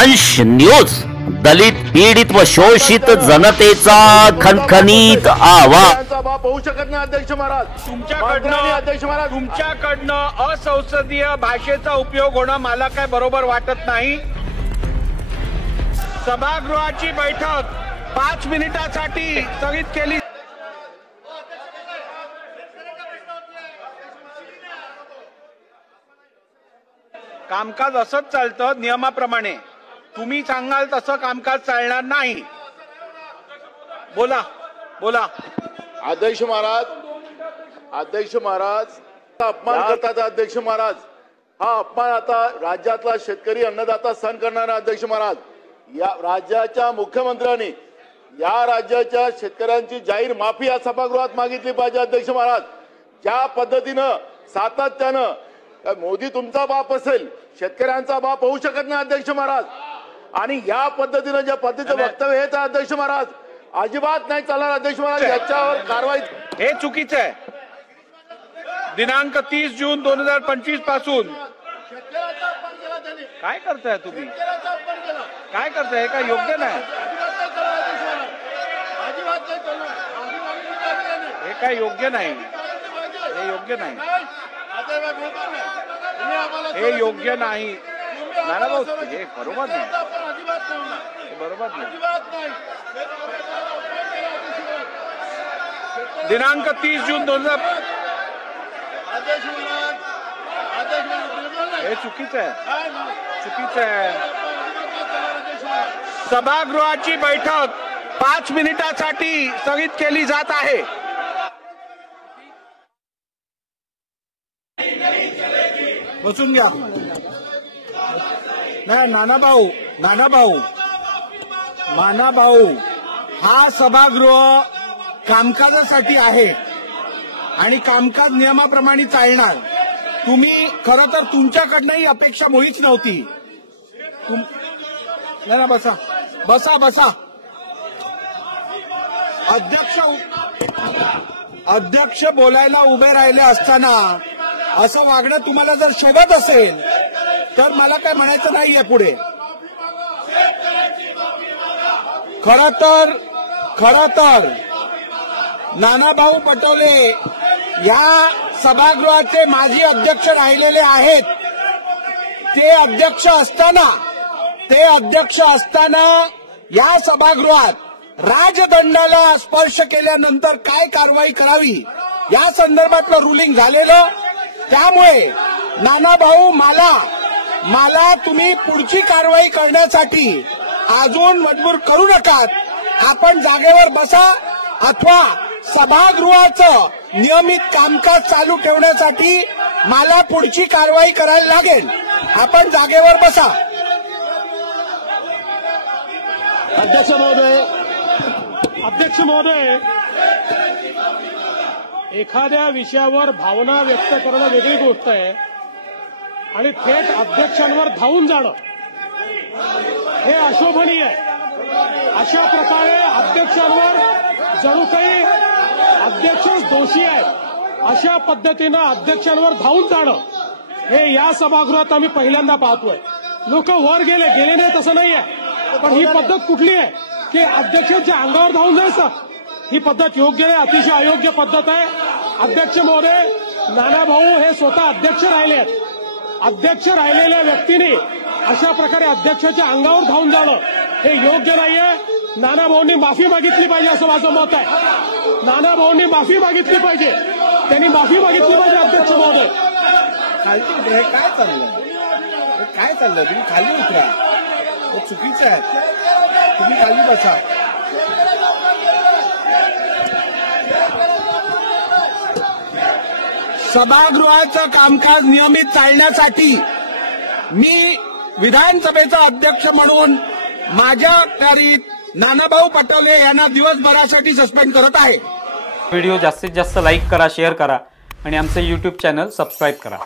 वंश न्यूज, दलित पीडित व शोषित जनतेचा खणखणीत आवाज। होऊ शकत नाही अध्यक्ष महाराज, तुमच्याकडनं असंसदीय भाषेचा उपयोग होणं मला काय बरोबर वाटत नाही। सभागृहाची बैठक 5 मिनिटांसाठी स्थगित केली। कामकाज असंच चालतं नियमाप्रमाणे, तुम्ही सांगाल तसं कामकाज चालणार नाही। बोला बोला। अध्यक्ष महाराज अपमान करतात। अध्यक्ष महाराज, हा अपमान आता राज्यातला शेतकरी अन्नदाता सहन करणारा। अध्यक्ष महाराज, या राज्याच्या मुख्यमंत्र्यांनी या राज्याच्या शेतकऱ्यांची जाहीर माफी या सभागृहात मागितली पाहिजे। अध्यक्ष महाराज, ज्या पद्धतीनं सातत्यानं मोदी तुमचा बाप असेल, शेतकऱ्यांचा बाप होऊ शकत नाही अध्यक्ष महाराज, आणि या पद्धतीनं ज्या पद्धतीचं वक्तव्य आहे त्या अध्यक्ष महाराज अजिबात नाही चालणार। अध्यक्ष महाराज, याच्यावर कारवाई हे चुकीचं आहे। दिनांक 30 जून 2025 पासून काय करताय तुम्ही? काय करताय? काय योग्य नाही, हे काय योग्य नाही, हे योग्य नाही, हे योग्य नाही। नाना भाऊ, हे बरोबर नाही, बरोबर नाही। दिनांक 30 जून 2000 हे चुकीचं आहे, चुकीचं आहे। सभागृहाची बैठक 5 मिनिटांसाठी स्थगित केली जात आहे। बसून घ्या। नाना भाऊ, हा सभागृह कामकाजासाठी आहे आणि कामकाज नियमाप्रमाणे चालणार। तुम्ही खरं तर तुमच्याकडनंही अपेक्षा मुळीच नव्हती। ना बसा बसा बसा। अध्यक्ष बोलायला उभे राहिले असताना असं वागणं तुम्हाला जर शोभत असेल तर मला काय म्हणायचं नाहीये पुढे। खरं तर नानाभाऊ पटोले या सभागृहाचे माजी अध्यक्ष राहिलेले आहेत। ते अध्यक्ष असताना या सभागृहात राजदंडाला स्पर्श केल्यानंतर काय कारवाई करावी या संदर्भातलं रुलिंग झालेलं। त्यामुळे नानाभाऊ, मला तुम्ही पुढची कारवाई करण्यासाठी अजून मजबूर करू नका। आपण जागेवर बसा, अथवा सभागृहाचं नियमित कामकाज चालू ठेवण्यासाठी मला पुढची कारवाई करायला लागेल। आपण जागेवर बसा। अध्यक्ष महोदय, एखाद्या विषयावर भावना व्यक्त करणं वेगळी गोष्ट आहे आणि थेट अध्यक्षांवर धावून जाणं हे अशोभनीय आहे। अशा प्रकारे अध्यक्षांवर जणू काही अध्यक्षच दोषी आहेत अशा पद्धतीनं अध्यक्षांवर धावून जाणं हे या सभागृहात आम्ही पहिल्यांदा पाहतोय। लोक वर गेले नाही तसं नाही आहे, पण ही पद्धत कुठली आहे की अध्यक्षांच्या अंगावर धावून जायचं? ही पद्धत योग्य नाही, अतिशय अयोग्य पद्धत आहे। अध्यक्ष महोदय, नानाभाऊ हे स्वतः अध्यक्ष राहिले आहेत। अध्यक्ष राहिलेल्या व्यक्तीने अशा प्रकारे अध्यक्षाच्या अंगावर धावून जाणं हे योग्य नाहीये। नानाभाऊंनी माफी मागितली पाहिजे असं माझं मत आहे। नानाभाऊंनी माफी मागितली पाहिजे, त्यांनी माफी मागितली पाहिजे। अध्यक्ष महोदय, काय चाललं? तुम्ही खाली उतरा, हे चुकीचं आहे। तुम्ही खाली बसा। सभागृहाचं कामकाज नियमित चालण्यासाठी मी विधानसभेचा अध्यक्ष म्हणून माझ्या अखत्यारीत नानाभाऊ पटोले यांना दिवसभरासाठी सस्पेंड करत आहे। व्हिडिओ जास्तीत जास्त लाईक करा, शेअर करा आणि आमचे YouTube चॅनल सबस्क्राईब करा।